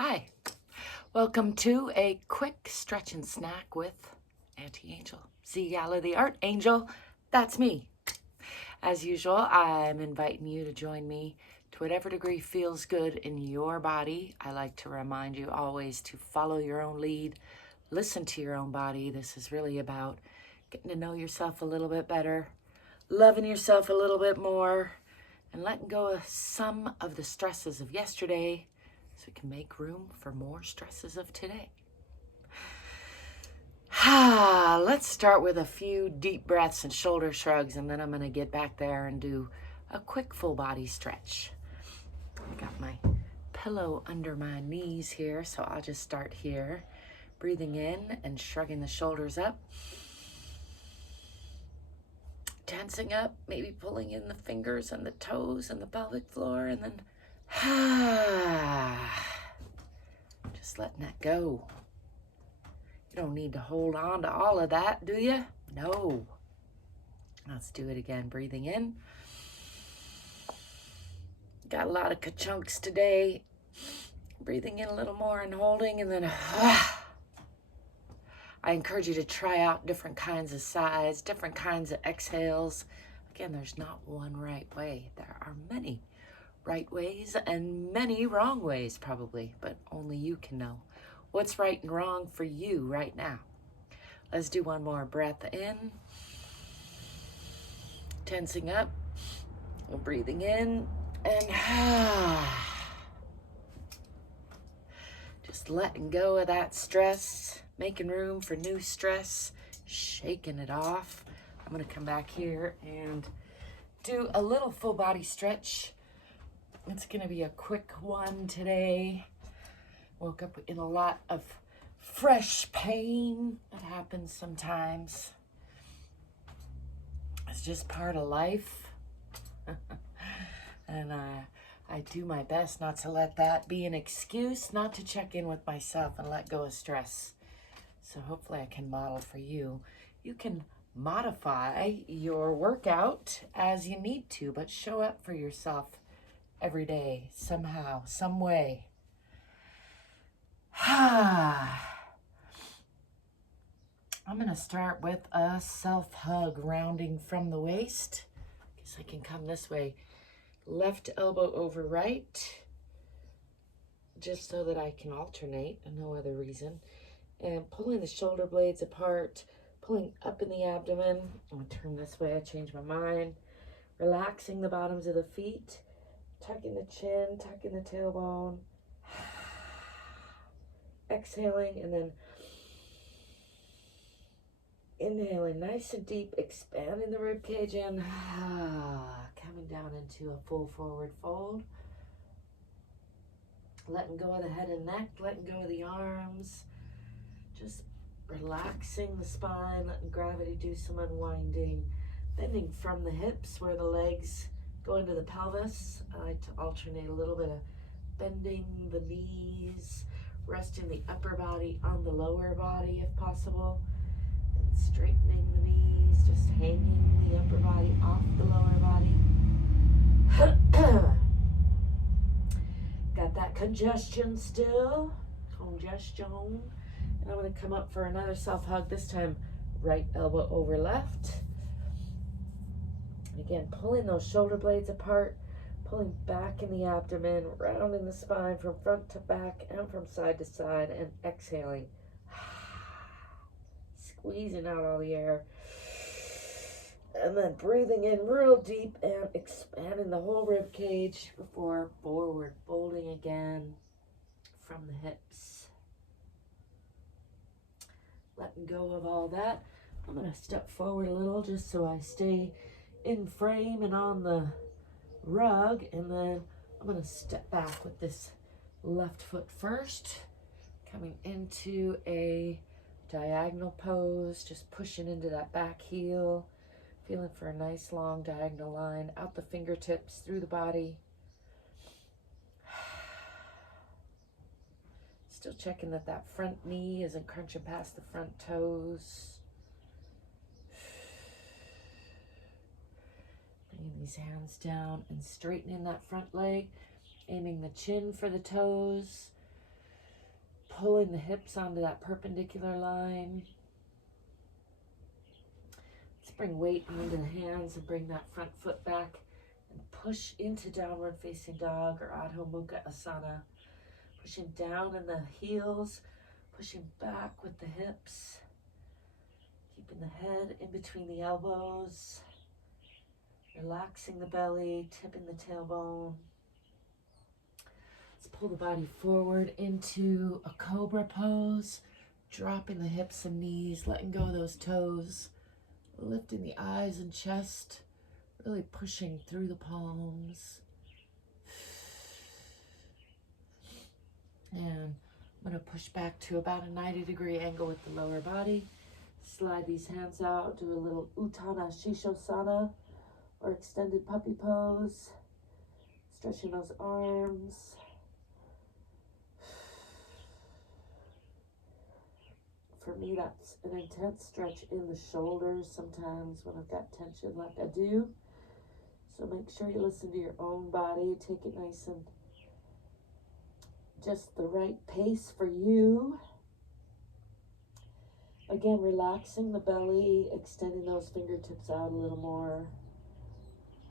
Hi, welcome to a quick stretch and snack with Auntie Angel. ZGala the Art Angel, that's me. As usual, I'm inviting you to join me to whatever degree feels good in your body. I like to remind you always to follow your own lead, listen to your own body. This is really about getting to know yourself a little bit better, loving yourself a little bit more, and letting go of some of the stresses of yesterday so we can make room for more stresses of today. Let's start with a few deep breaths and shoulder shrugs, and then I'm going to get back there and do a quick full body stretch. I got my pillow under my knees here, so I'll just start here. Breathing in and shrugging the shoulders up. Tensing up, maybe pulling in the fingers and the toes and the pelvic floor, and then just letting that go. You don't need to hold on to all of that, do you? No. Let's do it again. Breathing in. Got a lot of ka-chunks today. Breathing in a little more and holding, and then I encourage you to try out different kinds of sighs, different kinds of exhales. Again, there's not one right way. There are many right ways and many wrong ways probably, but only you can know what's right and wrong for you right now. Let's do one more breath in. Tensing up. Breathing in and just letting go of that stress, making room for new stress, shaking it off. I'm going to come back here and do a little full body stretch. It's going to be a quick one today. Woke up in a lot of fresh pain. That happens sometimes. It's just part of life. And I do my best not to let that be an excuse not to check in with myself and let go of stress. So hopefully I can model for you. You can modify your workout as you need to, but show up for yourself every day, somehow, some way. I'm going to start with a self-hug, rounding from the waist. Guess I can come this way. Left elbow over right, just so that I can alternate, and no other reason. And pulling the shoulder blades apart, pulling up in the abdomen. I'm going to turn this way. I changed my mind. Relaxing the bottoms of the feet. Tucking the chin, tucking the tailbone. Exhaling and then inhaling nice and deep, expanding the rib cage in. Coming down into a full forward fold. Letting go of the head and neck, letting go of the arms. Just relaxing the spine, letting gravity do some unwinding. Bending from the hips where the legs go into the pelvis. I like to alternate a little bit of bending the knees, resting the upper body on the lower body if possible, and straightening the knees, just hanging the upper body off the lower body. Got that congestion still, congestion. And I'm going to come up for another self-hug, this time right elbow over left. And again, pulling those shoulder blades apart, pulling back in the abdomen, rounding the spine from front to back and from side to side, and exhaling. Squeezing out all the air. And then breathing in real deep and expanding the whole rib cage before forward folding again from the hips. Letting go of all that. I'm going to step forward a little just so I stay in frame and on the rug, and then I'm going to step back with this left foot first, coming into a diagonal pose, just pushing into that back heel, feeling for a nice long diagonal line out the fingertips through the body. Still checking that that front knee isn't crunching past the front toes. Bringing these hands down and straightening that front leg, aiming the chin for the toes. pulling the hips onto that perpendicular line. Let's bring weight onto the hands and bring that front foot back and push into downward facing dog or Adho Mukha Asana. Pushing down in the heels, pushing back with the hips, keeping the head in between the elbows, relaxing the belly, tipping the tailbone. Let's pull the body forward into a cobra pose, dropping the hips and knees, letting go of those toes, lifting the eyes and chest, really pushing through the palms. And I'm going to push back to about a 90-degree angle with the lower body. Slide these hands out, do a little Uttana Shishosana or extended puppy pose. Stretching those arms. For me, that's an intense stretch in the shoulders sometimes when I've got tension like I do. So make sure you listen to your own body. Take it nice and just the right pace for you. Again, relaxing the belly, extending those fingertips out a little more.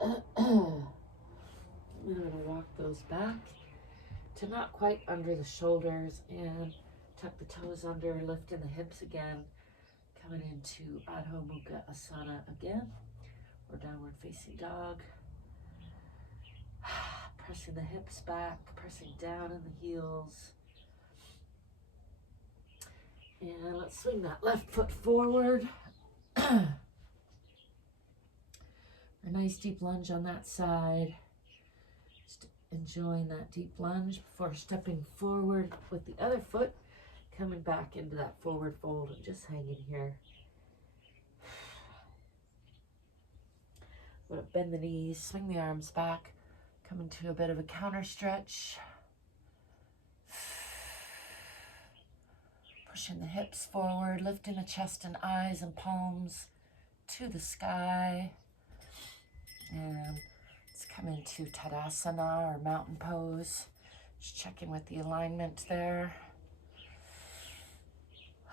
I'm going to walk those back to not quite under the shoulders and tuck the toes under, lifting the hips again, coming into Adho Mukha Asana again, or downward facing dog. Pressing the hips back, pressing down in the heels. And let's swing that left foot forward. A nice deep lunge on that side. Just enjoying that deep lunge before stepping forward with the other foot, coming back into that forward fold and just hanging here. I'm going to bend the knees, swing the arms back, come into a bit of a counter stretch. Pushing the hips forward, lifting the chest and eyes and palms to the sky. And let's come into Tadasana or mountain pose. Just checking with the alignment there.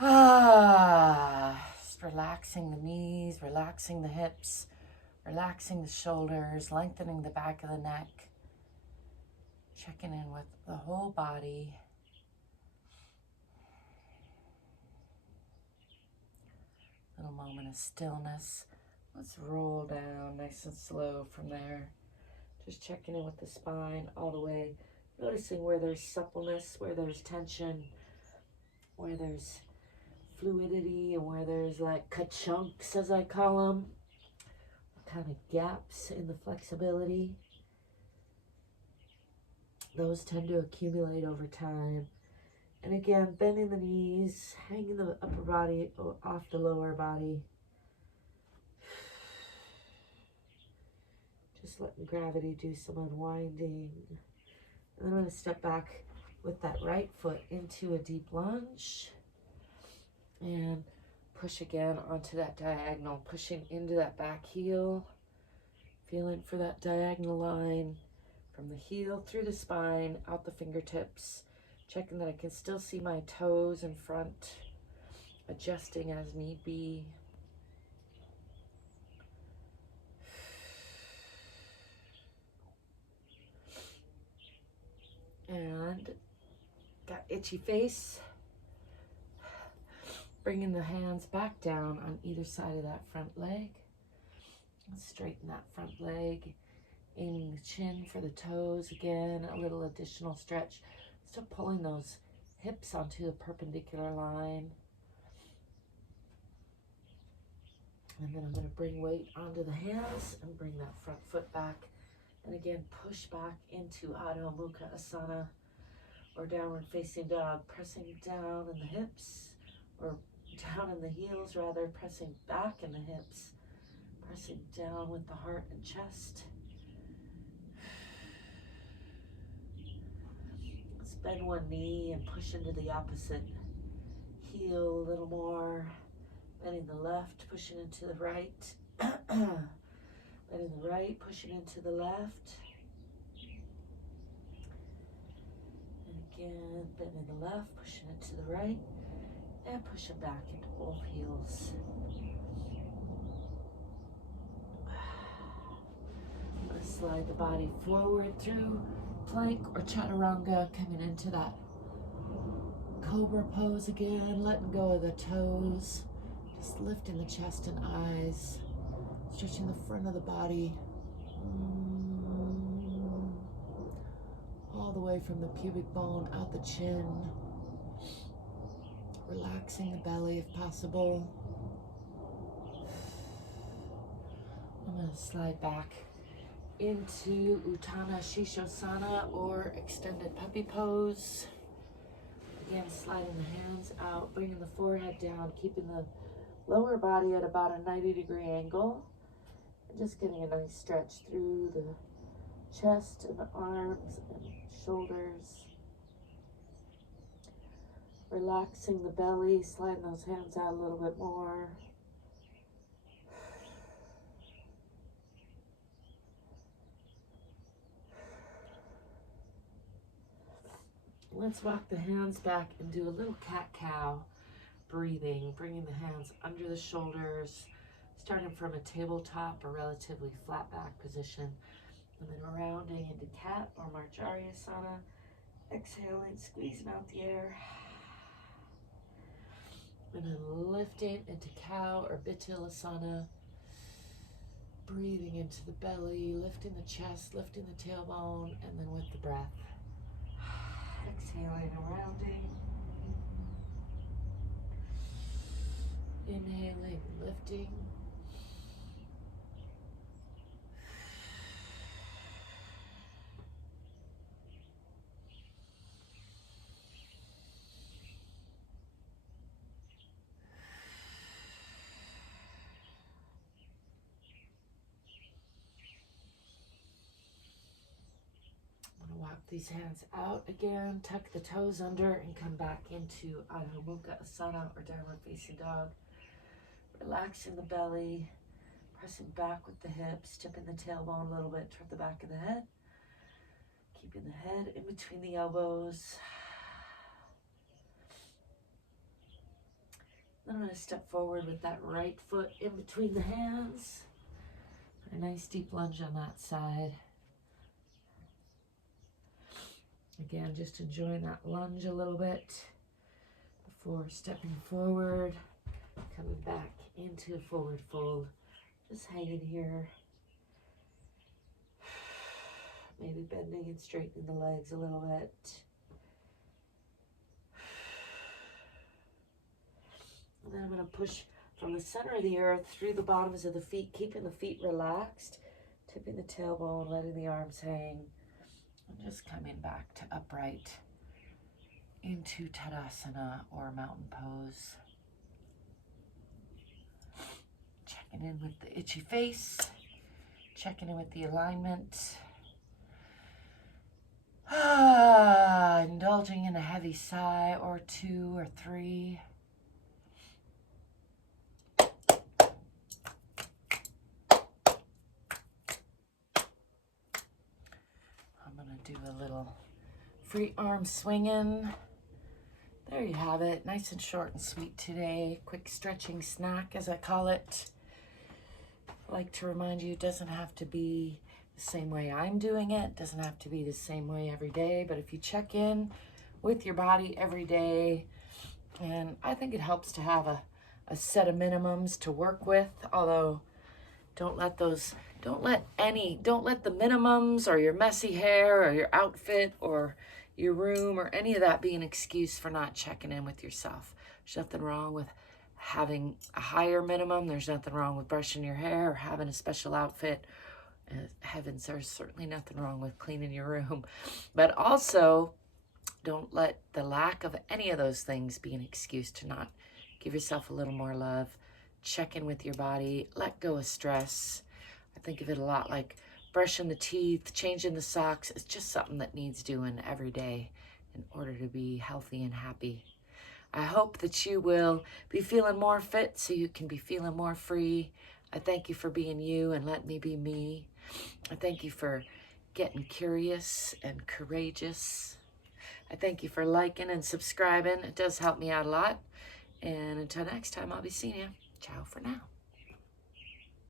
Just relaxing the knees, relaxing the hips, relaxing the shoulders, lengthening the back of the neck. Checking in with the whole body. Little moment of stillness. Let's roll down nice and slow from there. Just checking in with the spine all the way. Noticing where there's suppleness, where there's tension, where there's fluidity, and where there's like ka-chunks, as I call them. Kind of gaps in the flexibility. Those tend to accumulate over time. And again, bending the knees, hanging the upper body off the lower body. Just letting gravity do some unwinding. And I'm going to step back with that right foot into a deep lunge. And push again onto that diagonal, pushing into that back heel. Feeling for that diagonal line from the heel through the spine, out the fingertips. Checking that I can still see my toes in front, adjusting as need be. And got itchy face. Bringing the hands back down on either side of that front leg. Let's straighten that front leg. Aiming the chin for the toes again, a little additional stretch. Still pulling those hips onto the perpendicular line. And then I'm going to bring weight onto the hands and bring that front foot back. And again, push back into Adho Mukha Asana or downward facing dog, pressing down in the hips, or down in the heels rather, pressing back in the hips, pressing down with the heart and chest. Bend one knee and push into the opposite heel a little more. Bending the left, pushing into the right. Bending the right, pushing into the left. And Again, bending the left, pushing it to the right, and pushing back into both heels. I'm going to slide the body forward through plank or chaturanga, coming into that cobra pose again, letting go of the toes, just lifting the chest and eyes, stretching the front of the body, all the way from the pubic bone out the chin, relaxing the belly if possible. I'm going to slide back into Uttanasana Shishosana or extended puppy pose. Again, sliding the hands out, bringing the forehead down, keeping the lower body at about a 90-degree angle. And just getting a nice stretch through the chest and the arms and shoulders. Relaxing the belly, sliding those hands out a little bit more. Let's walk the hands back and do a little cat-cow breathing, bringing the hands under the shoulders, starting from a tabletop or relatively flat back position, and then rounding into cat or Marjariyasana, exhaling, squeezing out the air, and then lifting into cow or Bitilasana, breathing into the belly, lifting the chest, lifting the tailbone, and then with the breath, exhaling and rounding. Inhaling, lifting. I'm going to walk these hands out again, tuck the toes under, and come back into Adho Mukha Asana or downward facing dog. Relaxing the belly, pressing back with the hips, tipping the tailbone a little bit toward the back of the head, keeping the head in between the elbows. Then I'm going to step forward with that right foot in between the hands. A nice deep lunge on that side. Again, just enjoying that lunge a little bit before stepping forward, coming back into a forward fold. Just hanging here. Maybe bending and straightening the legs a little bit. And then I'm going to push from the center of the earth through the bottoms of the feet, keeping the feet relaxed, tipping the tailbone, letting the arms hang, and just coming back to upright into Tadasana or mountain pose. Checking in with the itchy face, checking in with the alignment. Indulging in a heavy sigh or two or three. I'm going to do a little free arm swinging. There you have it. Nice and short and sweet today. Quick stretching snack, as I call it. I like to remind you, it doesn't have to be the same way I'm doing it. It doesn't have to be the same way every day. But if you check in with your body every day, and I think it helps to have a set of minimums to work with. Although, don't let the minimums or your messy hair or your outfit or your room or any of that be an excuse for not checking in with yourself. There's nothing wrong with having a higher minimum. There's nothing wrong with brushing your hair or having a special outfit. Heavens, there's certainly nothing wrong with cleaning your room. But also, don't let the lack of any of those things be an excuse to not give yourself a little more love. Check in with your body. Let go of stress. I think of it a lot like brushing the teeth, changing the socks. It's just something that needs doing every day in order to be healthy and happy. I hope that you will be feeling more fit so you can be feeling more free. I thank you for being you and letting me be me. I thank you for getting curious and courageous. I I thank you for liking and subscribing. It does help me out a lot. And until next time, I'll be seeing you. Ciao for now.